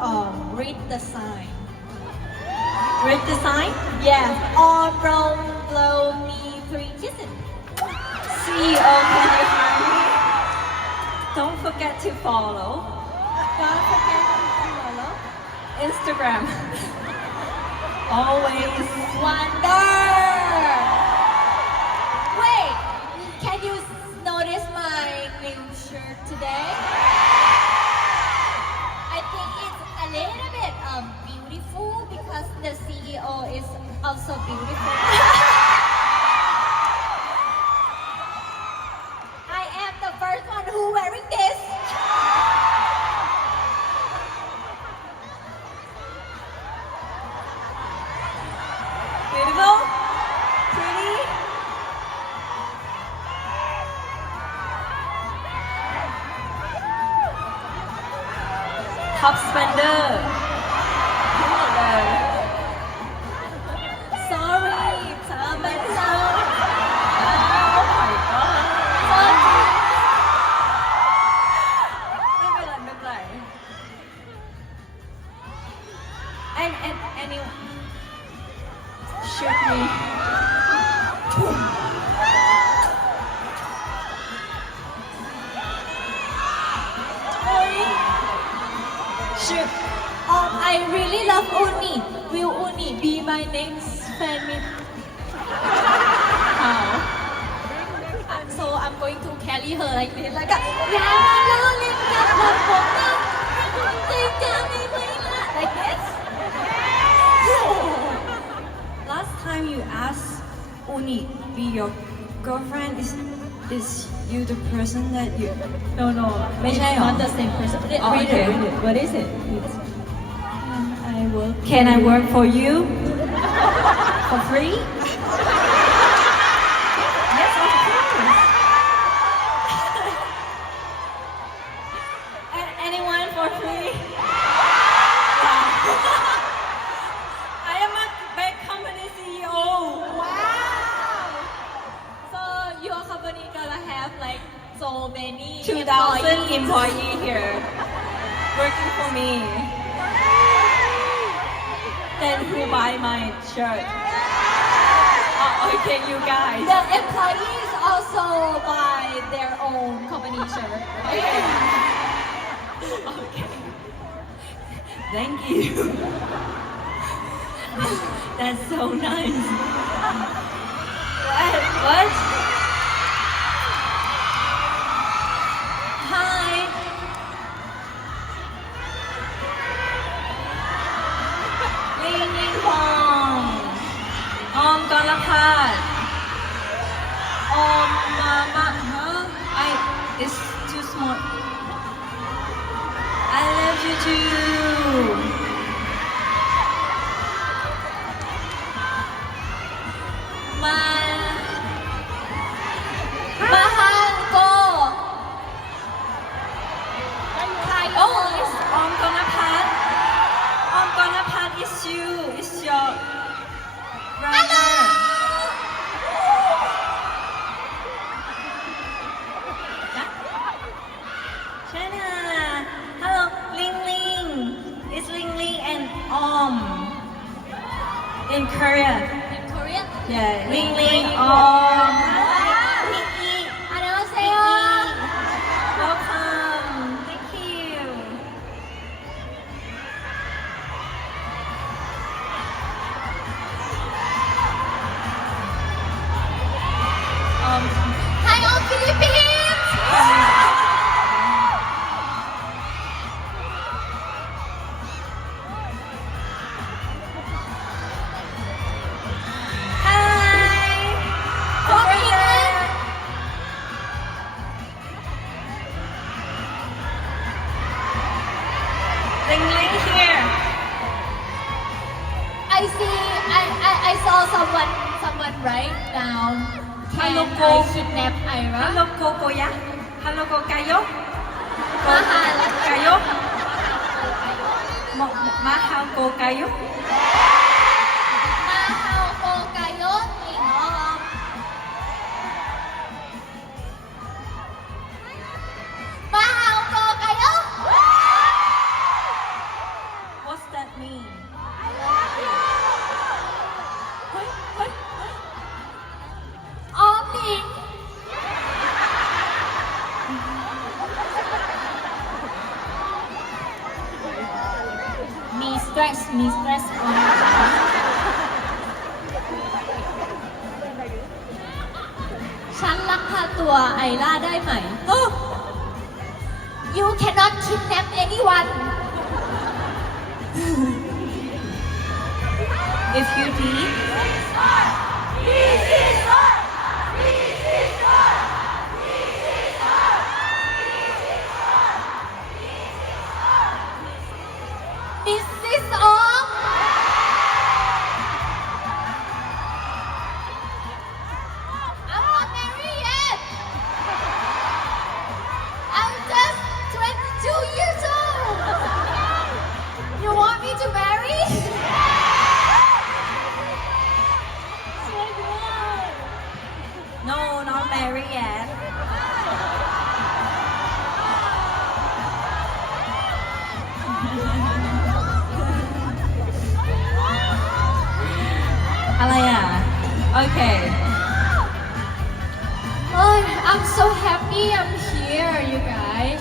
read the sign. Read the sign. Yes, on blow me 3 kisses. CEO, can you hear me? Don't forget to follow Don't forget to follow. Instagram. Always. Wonder. Wait, can you notice my new shirt today? I think it's a little bit beautiful because the CEO is also beautiful. I am the first one who wearing this. Beautiful. Pretty. Top spender. Sorry, ทำไมเรา Oh my god. ไม่เป็นไรไม่เป็นไร and anyone shoot me. Shoot. I really love Uni. Will Uni be my next fan meet? How? So I'm going to carry her like this, like a like this. Last time you asked Uni be your girlfriend, is you the person that you? No, ไม่ใช่ it's หรอ not the same person. Oh, Read okay. it. What is it? Can I work for you? For free? Yes, of course. Anyone for free? I am a big company CEO. Wow. So your company gonna have like so many 2,000 employees here working for me. Then who buy my shirt? Oh, okay, you guys. The employees also buy their own company shirt. Okay. Okay. Thank you. That's so nice. What? Hi. LingOrm. Gonna cut. Mama, huh? It's too small. I love you too. Mahal ko. Oh, it's gonna cut. Gonna cut is you. It's your brother. China. Hello, Ling. It's Ling and in Korea. In Korea? Yeah, Ling 안녕하세요. Welcome. Thank you. Hi, all Philippines. Hi. From England. Ling here. I saw someone right now. Can Hello, I kidnap Ira? Hello, Kokoya. Hello, Kokayo. Mahal. Kayo. Mahal ko kayo. Mahal ko kayo, LingOrm. Mahal ko kayo. mistress ฉันลักพาตัวไอล่าได้ไหม You cannot kidnap anyone If you did, Mrs. Ong I'm not married yet I'm just 22 years old You want me to marry? no, not married yet. อะไรอ่ะ Okay. Oh, I'm so happy I'm here, you guys.